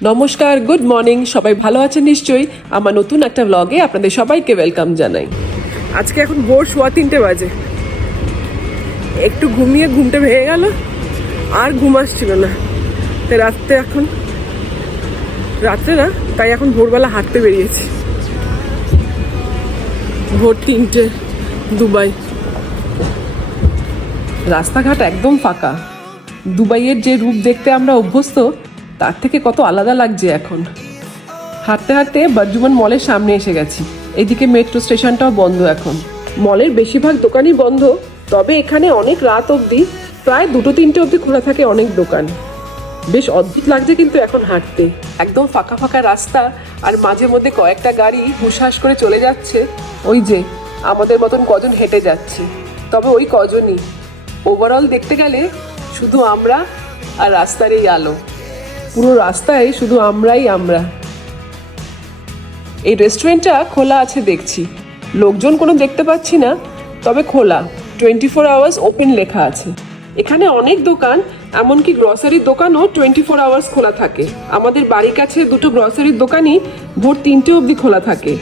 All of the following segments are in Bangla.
নমস্কার, গুড মর্নিং। সবাই ভালো আছেন নিশ্চয়ই। আমার নতুন একটা ব্লগে আপনাদের সবাইকে ওয়েলকাম জানাই। আজকে এখন ভোর 3:15 বাজে। একটু ঘুমিয়ে ঘুমটা ভেঙে গেল, আর ঘুম আসছিল না। তাই রাত্রে না, তাই এখন ভোরবেলা হাঁটতে বেরিয়েছি। ভোর 3টে, দুবাই। রাস্তাঘাট একদম ফাঁকা। দুবাইয়ের যে রূপ দেখতে আমরা অভ্যস্ত, তার থেকে কত আলাদা লাগছে এখন। হাঁটতে হাঁটতে বার্জুমান মলের সামনে এসে গেছি। এদিকে মেট্রো স্টেশনটাও বন্ধ এখন। মলের বেশিরভাগ দোকানই বন্ধ, তবে এখানে অনেক রাত অবধি, প্রায় 2-3টে অবধি খোলা থাকে অনেক দোকান। বেশ অদ্ভুত লাগছে কিন্তু এখন হাঁটতে। একদম ফাঁকা ফাঁকা রাস্তা, আর মাঝে মধ্যে কয়েকটা গাড়ি হুশহাস করে চলে যাচ্ছে। ওই যে আমাদের মতন কজন হেঁটে যাচ্ছে, তবে ওই কজনই। ওভারঅল দেখতে গেলে শুধু আমরা আর রাস্তার এই আলো। পুরো রাস্তায় শুধু আমরা। এই রেস্টুরেন্টটা খোলা আছে দেখছি, লোকজন কোনো দেখতে পাচ্ছি না, তবে খোলা। 24 আওয়ার্স ওপেন লেখা আছে। এখানে অনেক দোকান, এমনকি গ্রসারির দোকানও 24 আওয়ার্স খোলা থাকে। আমাদের বাড়ির কাছে দুটো গ্রসারির দোকানই ভোর 3টে অবধি খোলা থাকে,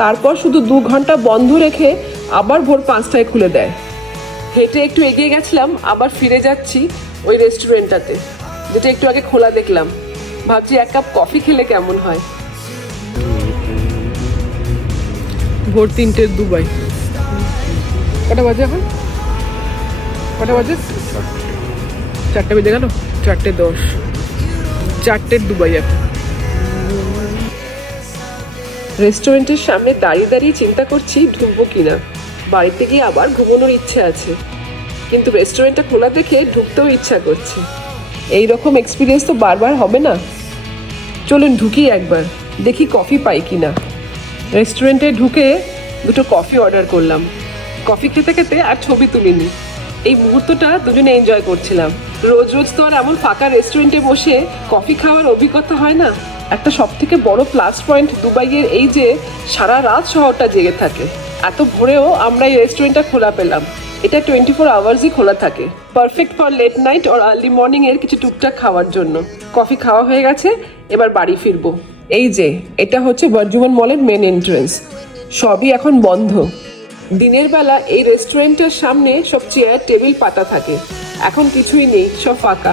তারপর শুধু 2 ঘন্টা বন্ধ রেখে আবার ভোর 5টায় খুলে দেয়। হেঁটে একটু এগিয়ে গেছিলাম, আবার ফিরে যাচ্ছি ওই রেস্টুরেন্টটাতে, যেটা একটু আগে খোলা দেখলাম। ভাবছি 1 কাপ কফি খেলে কেমন হয়। ভোর 3টের দুবাই। কটা বাজে এখন? কটা বাজে? 4টে বেজে গেল। 4:10। 4টের দুবাই এখন। রেস্টুরেন্টের সামনে দাঁড়িয়ে দাঁড়িয়ে চিন্তা করছি ঢুকবো কিনা। বাড়িতে গিয়ে আবার ঘুমানোর ইচ্ছে আছে, কিন্তু রেস্টুরেন্টটা খোলা দেখে ঢুকতেও ইচ্ছা করছে। এই রকম এক্সপিরিয়েন্স তো বারবার হবে না। চলুন ঢুকি একবার, দেখি কফি পাই কিনা। রেস্টুরেন্টে ঢুকে 2টো কফি অর্ডার করলাম। কফি খেতে খেতে আর ছবি তুলিনি। এই মুহূর্তটা দুজনে এনজয় করছিলাম। রোজ রোজ তো আর এমন ফাঁকা রেস্টুরেন্টে বসে কফি খাওয়ার অভিজ্ঞতা হয় না। একটা সবথেকে বড় প্লাস পয়েন্ট দুবাইয়ের এই যে সারা রাত শহরটা জেগে থাকে। এত ভোরেও আমরা এই রেস্টুরেন্টটা খোলা পেলাম। এটা 24 আওয়ার্সই খোলা থাকে, পারফেক্ট ফর লেট নাইট আর আর্লি মর্নিং এর কিছু টুকটাক খাওয়ার জন্য। কফি খাওয়া হয়ে গেছে, এবার বাড়ি ফিরবো। এই যে এটা হচ্ছে বার্জুমান মলের মেন এন্ট্রান্স। সবই এখন বন্ধ। দিনের বেলা এই রেস্টুরেন্টের সামনে সব চেয়ার টেবিল পাতা থাকে, এখন কিছুই নেই, সব ফাঁকা।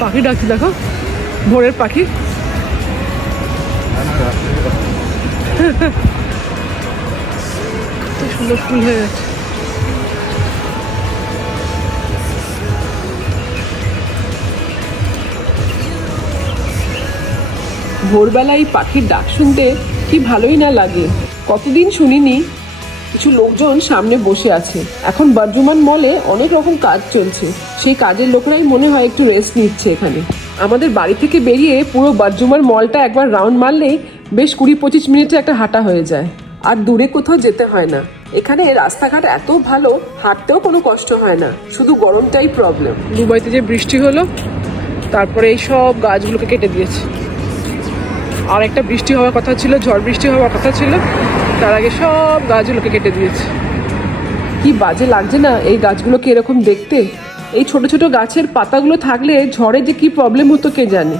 পাখি ডাকছে, দেখো ভোরের পাখি। সুন্দর ফুল হয়ে গেছে। ভোরবেলা এই পাখির ডাক শুনতে কি ভালোই না লাগে। কতদিন শুনিনি। কিছু লোকজন সামনে বসে আছে। এখন বার্জুমান মলে অনেক রকম কাজ চলছে, সেই কাজের লোকরাই মনে হয় একটু রেস্ট নিচ্ছে এখানে। আমাদের বাড়ি থেকে বেরিয়ে পুরো বার্জুমান মলটা একবার রাউন্ড মারলেই বেশ 20-25 মিনিটে একটা হাঁটা হয়ে যায়, আর দূরে কোথাও যেতে হয় না। এখানে রাস্তাঘাট এত ভালো, হাঁটতেও কোনো কষ্ট হয় না, শুধু গরমটাই প্রবলেম। দুবাইতে যে বৃষ্টি হলো, তারপরে এই সব গাছগুলোকে কেটে দিয়েছে। আর একটা বৃষ্টি হওয়ার কথা ছিল, ঝড় বৃষ্টি হওয়ার কথা ছিল, তার আগে সব গাছগুলোকে কেটে দিয়েছে। কি বাজে লাগছে না এই গাছগুলোকে এরকম দেখতে। এই ছোট ছোট গাছের পাতাগুলো থাকলে ঝড়ে যে কি প্রবলেম হতো কে জানে।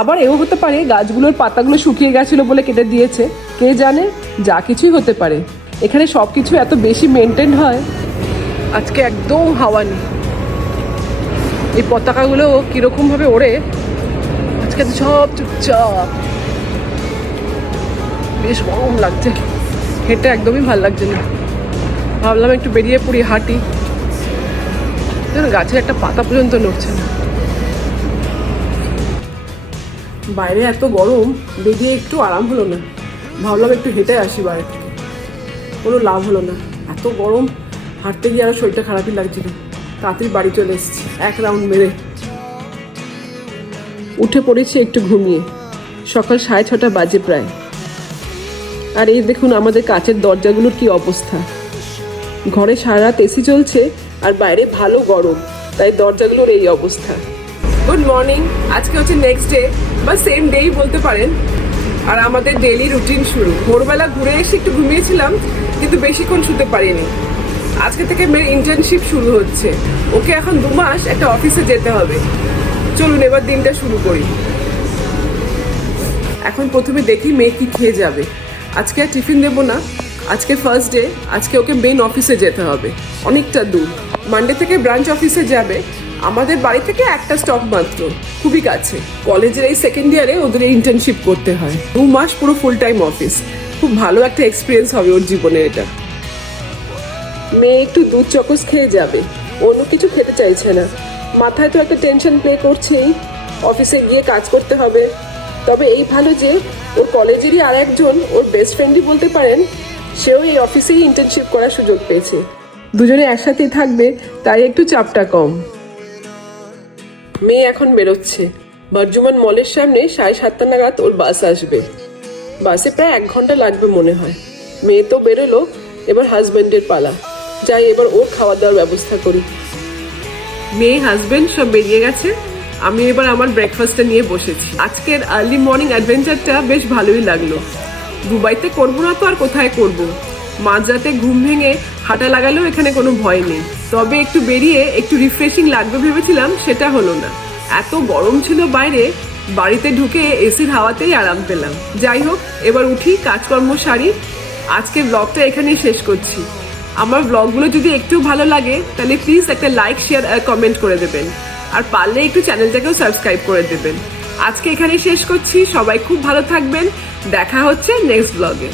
আবার এও হতে পারে গাছগুলোর পাতাগুলো শুকিয়ে গেছিলো বলে কেটে দিয়েছে, কে জানে। যা কিছুই হতে পারে। এখানে সব কিছু এত বেশি মেনটেন হয়। আজকে একদম হাওয়া নেই। এই পতাকাগুলো কিরকমভাবে ওড়ে, আজকে সব চুপচাপ। বেশ গরম লাগছে, হেঁটে একদমই ভাল লাগছে না। ভাবলাম একটু বেরিয়ে পড়ি, হাঁটি। গাছের একটা পাতা পর্যন্ত নড়ছে না। বাইরে এত গরম, বেরিয়ে একটু আরাম হলো না। ভাবলাম একটু হেঁটে আসি বাইরে থেকে, কোনো লাভ হলো না। এত গরম, হাঁটতে গিয়ে আরো শরীরটা খারাপই লাগছিল। তাড়াতাড়ি বাড়ি চলে এসেছি 1 রাউন্ড মেরে। উঠে পড়েছি একটু ঘুমিয়ে। সকাল 6:30 বাজে প্রায়। আর এই দেখুন আমাদের কাচের দরজাগুলোর কি অবস্থা। ঘরে সারা রাত এসি চলছে, আর বাইরে ভালো গরম, তাই দরজাগুলোর এই অবস্থা। Good morning. আজকে হচ্ছে নেক্সট ডে, বা সেম ডেই বলতে পারেন। আর আমাদের ডেইলি রুটিন শুরু। ভোরবেলা ঘুরে এসে একটু ঘুমিয়েছিলাম, কিন্তু বেশিক্ষণ শুতে পারিনি। আজকে থেকে মেয়ের ইন্টার্নশিপ শুরু হচ্ছে। ওকে এখন 2 মাস একটা অফিসে যেতে হবে। চলুন এবার দিনটা শুরু করি। এখন প্রথমে দেখি মেয়ে কি খেয়ে যাবে। আজকে আর টিফিন দেবো না, আজকে ফার্স্ট ডে, আজকে ওকে মেইন অফিসে যেতে হবে, অনেকটা দূর। মানডে থেকে ব্রাঞ্চ অফিসে যাবে, আমাদের বাড়ি থেকে একটা স্টপ মাত্র, খুবই কাছে। কলেজের এই সেকেন্ড ইয়ারে ওদের ইন্টার্নশিপ করতে হয়, 2 মাস পুরো ফুল টাইম অফিস। খুব ভালো একটা এক্সপিরিয়েন্স হবে ওর জীবনে এটা। মেয়ে একটু দুধ চকোস খেয়ে যাবে, অন্য কিছু খেতে চাইছে না। মাথায় তো একটা টেনশন প্লে করছেই, অফিসে গিয়ে কাজ করতে হবে। তবে এই ভালো যে ওর কলেজেরই আর একজন, ওর বেস্ট ফ্রেন্ডই বলতে পারেন, সেও এই অফিসেই ইন্টার্নশিপ করার সুযোগ পেয়েছে। দুজনে একসাথেই থাকবে, তাই একটু চাপটা কম। মেয়ে এখন বেরোচ্ছে। বর্জমান মলের সামনে 7:30 নাগাদ ওর বাস আসবে। বাসে প্রায় 1 ঘন্টা লাগবে মনে হয়। মেয়ে তো বেরোলো, এবার হাজব্যান্ডের পালা। যাই এবার ওর খাওয়া দাওয়ার ব্যবস্থা করি। মেয়ে হাজব্যান্ড সব বেরিয়ে গেছে, আমি এবার আমার ব্রেকফাস্টটা নিয়ে বসেছি। আজকের আর্লি মর্নিং অ্যাডভেঞ্চারটা বেশ ভালোই লাগলো। দুবাইতে করবো না তো আর কোথায় করব। মাঝরাতে ঘুম ভেঙে হাঁটা লাগালেও এখানে কোনো ভয় নেই। তবে একটু বেরিয়ে একটু রিফ্রেশিং লাগবে ভেবেছিলাম, সেটা হলো না। এত গরম ছিল বাইরে, বাড়িতে ঢুকে এসির হাওয়াতেই আরাম পেলাম। যাই হোক, এবার উঠি, কাজকর্ম সারি। আজকে ব্লগটা এখানেই শেষ করছি। আমার ব্লগগুলো যদি একটু ভালো লাগে তাহলে প্লিজ একটা লাইক, শেয়ার আর কমেন্ট করে দেবেন। আর পারলে একটু চ্যানেলটাকেও সাবস্ক্রাইব করে দেবেন। আজকে এখানেই শেষ করছি। সবাই খুব ভালো থাকবেন। দেখা হচ্ছে নেক্সট ব্লগে।